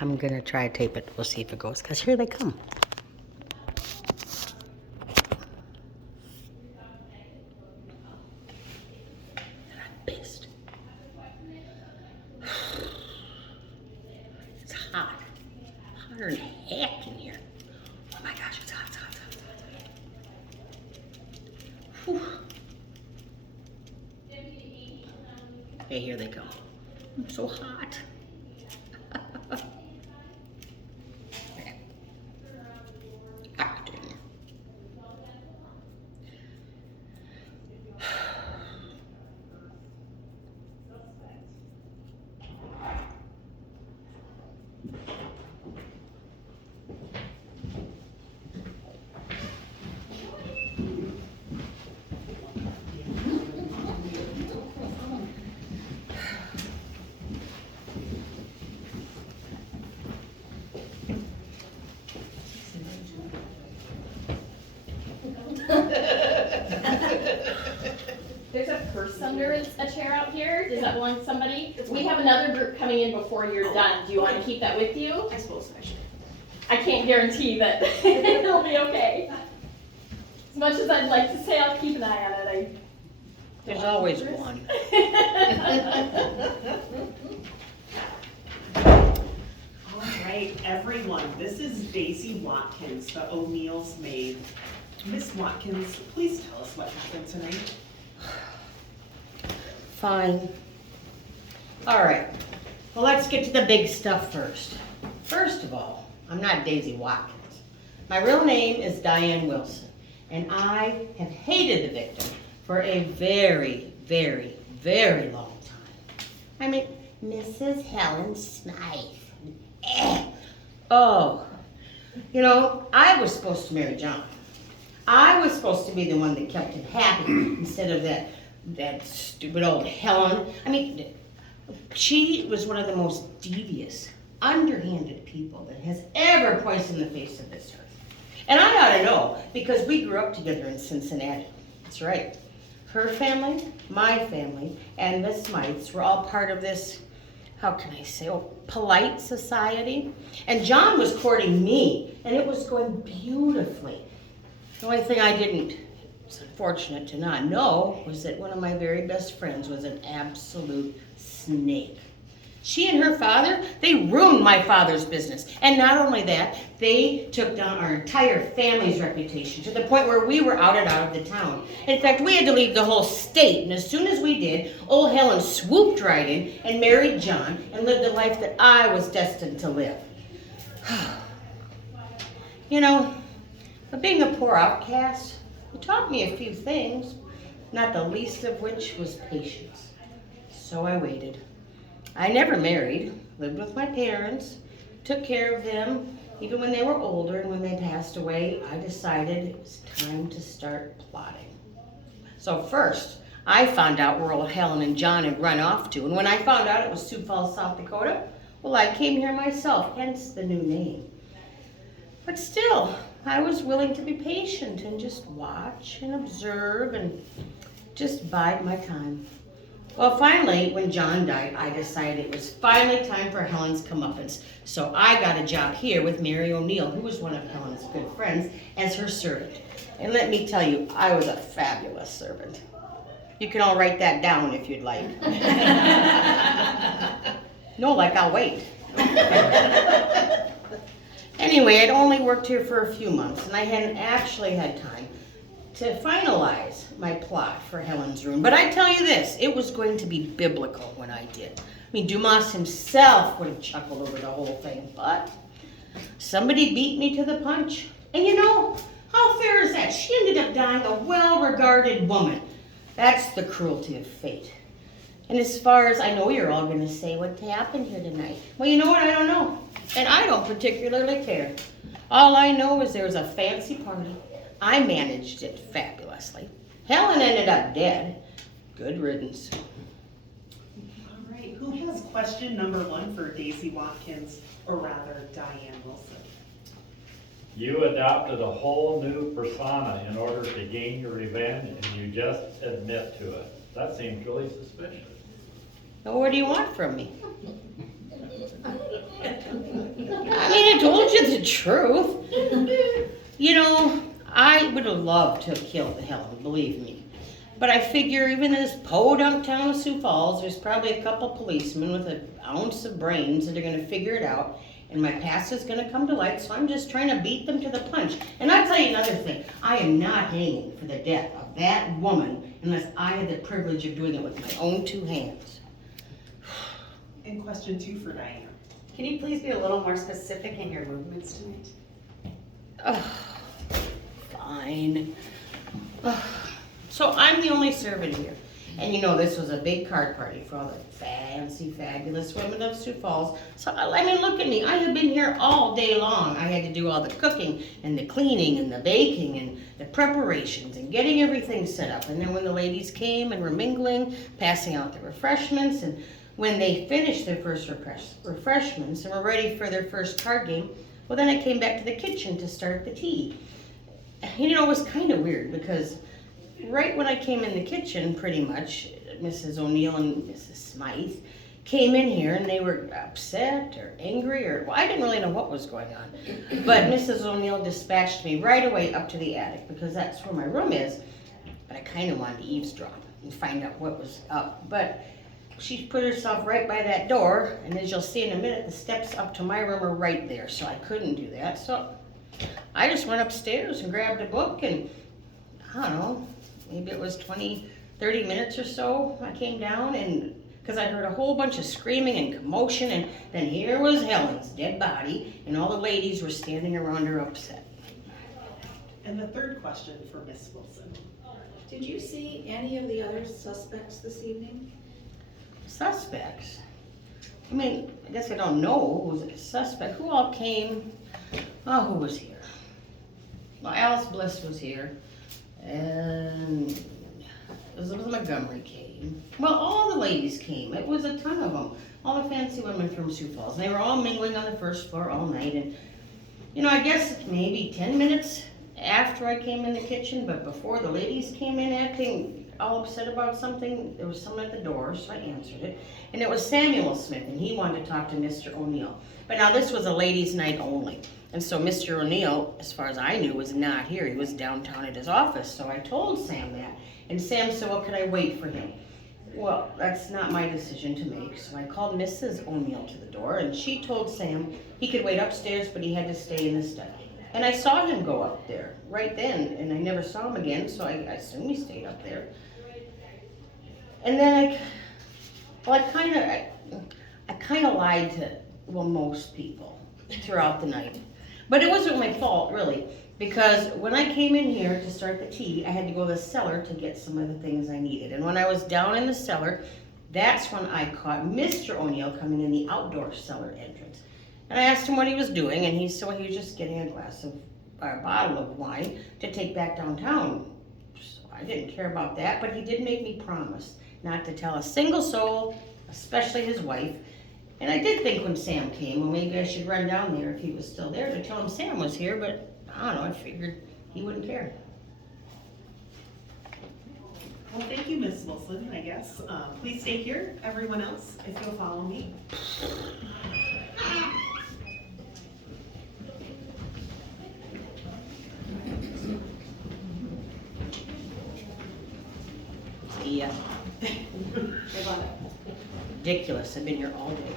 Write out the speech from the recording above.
I'm gonna try to tape it. We'll see if it goes, because here they come. And I'm pissed. It's hot. Hotter than heck in here. Oh my gosh, it's hot, it's hot, it's hot, it's hot. Whew. Okay, here they go. I'm so hot. Ah, dang it. There's a purse under a chair out here. Does that belong to somebody? We have another group coming in before you're done. Do you want to keep that with you? I suppose I should. I can't guarantee that it'll be okay. As much as I'd like to say I'll keep an eye on it, There's always one. All right, everyone, this is Daisy Watkins, the O'Neill's maid. Miss Watkins, please tell us what happened tonight. Fine. All right. Well, let's get to the big stuff first. First of all, I'm not Daisy Watkins. My real name is Diane Wilson, and I have hated the victim for a very, very, very long time. I mean, Mrs. Helen Smythe. Oh, you know, I was supposed to marry John. I was supposed to be the one that kept him happy instead of that stupid old Helen. I mean, she was one of the most devious, underhanded people that has ever poisoned the face of this earth. And I ought to know, because we grew up together in Cincinnati. That's right. Her family, my family, and Miss Smythe's were all part of this, how can I say, polite society. And John was courting me, and it was going beautifully. The only thing I didn't, was unfortunate to not know, was that one of my very best friends was an absolute snake. She and her father, they ruined my father's business. And not only that, they took down our entire family's reputation to the point where we were outed out of the town. In fact, we had to leave the whole state. And as soon as we did, old Helen swooped right in and married John and lived the life that I was destined to live. You know, but being a poor outcast, it taught me a few things, not the least of which was patience. So I waited. I never married, lived with my parents, took care of them, even when they were older, and when they passed away, I decided it was time to start plotting. So first, I found out where old Helen and John had run off to, and when I found out it was Sioux Falls, South Dakota, well, I came here myself, hence the new name. But still, I was willing to be patient and just watch and observe and just bide my time. Well, finally, when John died, I decided it was finally time for Helen's comeuppance. So I got a job here with Mary O'Neill, who was one of Helen's good friends, as her servant. And let me tell you, I was a fabulous servant. You can all write that down if you'd like. No, like I'll wait. Anyway, I'd only worked here for a few months, and I hadn't actually had time to finalize my plot for Helen's room. But I tell you this, it was going to be biblical when I did. I mean, Dumas himself would have chuckled over the whole thing, but somebody beat me to the punch. And you know, how fair is that? She ended up dying a well-regarded woman. That's the cruelty of fate. And as far as I know, you're all going to say what happened here tonight. Well, you know what? I don't know. And I don't particularly care. All I know is there was a fancy party. I managed it fabulously. Helen ended up dead. Good riddance. All right, who has question number 1 for Daisy Watkins, or rather, Diane Wilson? You adopted a whole new persona in order to gain your revenge, and you just admit to it. That seems really suspicious. Well, what do you want from me? told you the truth. You know, I would have loved to have killed Helen, believe me. But I figure even in this podunk town of Sioux Falls, there's probably a couple policemen with an ounce of brains that are gonna figure it out, and my past is gonna come to light, so I'm just trying to beat them to the punch. And I'll tell you another thing, I am not hanging for the death of that woman unless I had the privilege of doing it with my own two hands. And question 2 for Diane. Can you please be a little more specific in your movements tonight? Ugh, fine. Ugh. So I'm the only servant here. And you know, this was a big card party for all the fancy, fabulous women of Sioux Falls. So, I mean, look at me. I have been here all day long. I had to do all the cooking and the cleaning and the baking and the preparations and getting everything set up. And then when the ladies came and were mingling, passing out the refreshments, and when they finished their first refreshments and were ready for their first card game, well, then I came back to the kitchen to start the tea. You know, it was kind of weird because right when I came in the kitchen, pretty much, Mrs. O'Neill and Mrs. Smythe came in here and they were upset or angry or, well, I didn't really know what was going on. But Mrs. O'Neill dispatched me right away up to the attic because that's where my room is. But I kind of wanted to eavesdrop and find out what was up. But she put herself right by that door, and as you'll see in a minute, the steps up to my room are right there, so I couldn't do that. So I just went upstairs and grabbed a book, and I don't know, maybe it was 20, 30 minutes or so, I came down, and because I heard a whole bunch of screaming and commotion, and then here was Helen's dead body, and all the ladies were standing around her upset. And the third question for Miss Wilson. Did you see any of the other suspects this evening? Suspects? I mean, I guess I don't know who was a suspect. Who all came? Oh, who was here? Well, Alice Bliss was here, and Elizabeth Montgomery came. Well, all the ladies came. It was a ton of them. All the fancy women from Sioux Falls. They were all mingling on the first floor all night, and you know, I guess maybe 10 minutes after I came in the kitchen, but before the ladies came in acting all upset about something, there was someone at the door, so I answered it. And it was Samuel Smith, and he wanted to talk to Mr. O'Neill. But now this was a ladies' night only. And so Mr. O'Neill, as far as I knew, was not here. He was downtown at his office. So I told Sam that. And Sam said, well, could I wait for him? Well, that's not my decision to make. So I called Mrs. O'Neill to the door, and she told Sam he could wait upstairs, but he had to stay in the study. And I saw him go up there right then, and I never saw him again, so I assume he stayed up there. And then I kind of lied to, well, most people throughout the night. But it wasn't my fault, really, because when I came in here to start the tea, I had to go to the cellar to get some of the things I needed. And when I was down in the cellar, that's when I caught Mr. O'Neill coming in the outdoor cellar entrance. And I asked him what he was doing, and he said he was just getting a bottle of wine to take back downtown. So I didn't care about that, but he did make me promise not to tell a single soul, especially his wife. And I did think when Sam came, well, maybe I should run down there if he was still there to tell him Sam was here, but I don't know, I figured he wouldn't care. Well, thank you, Miss Wilson, I guess. Please stay here, everyone else, if you'll follow me. Yeah. Ridiculous, I've been here all day.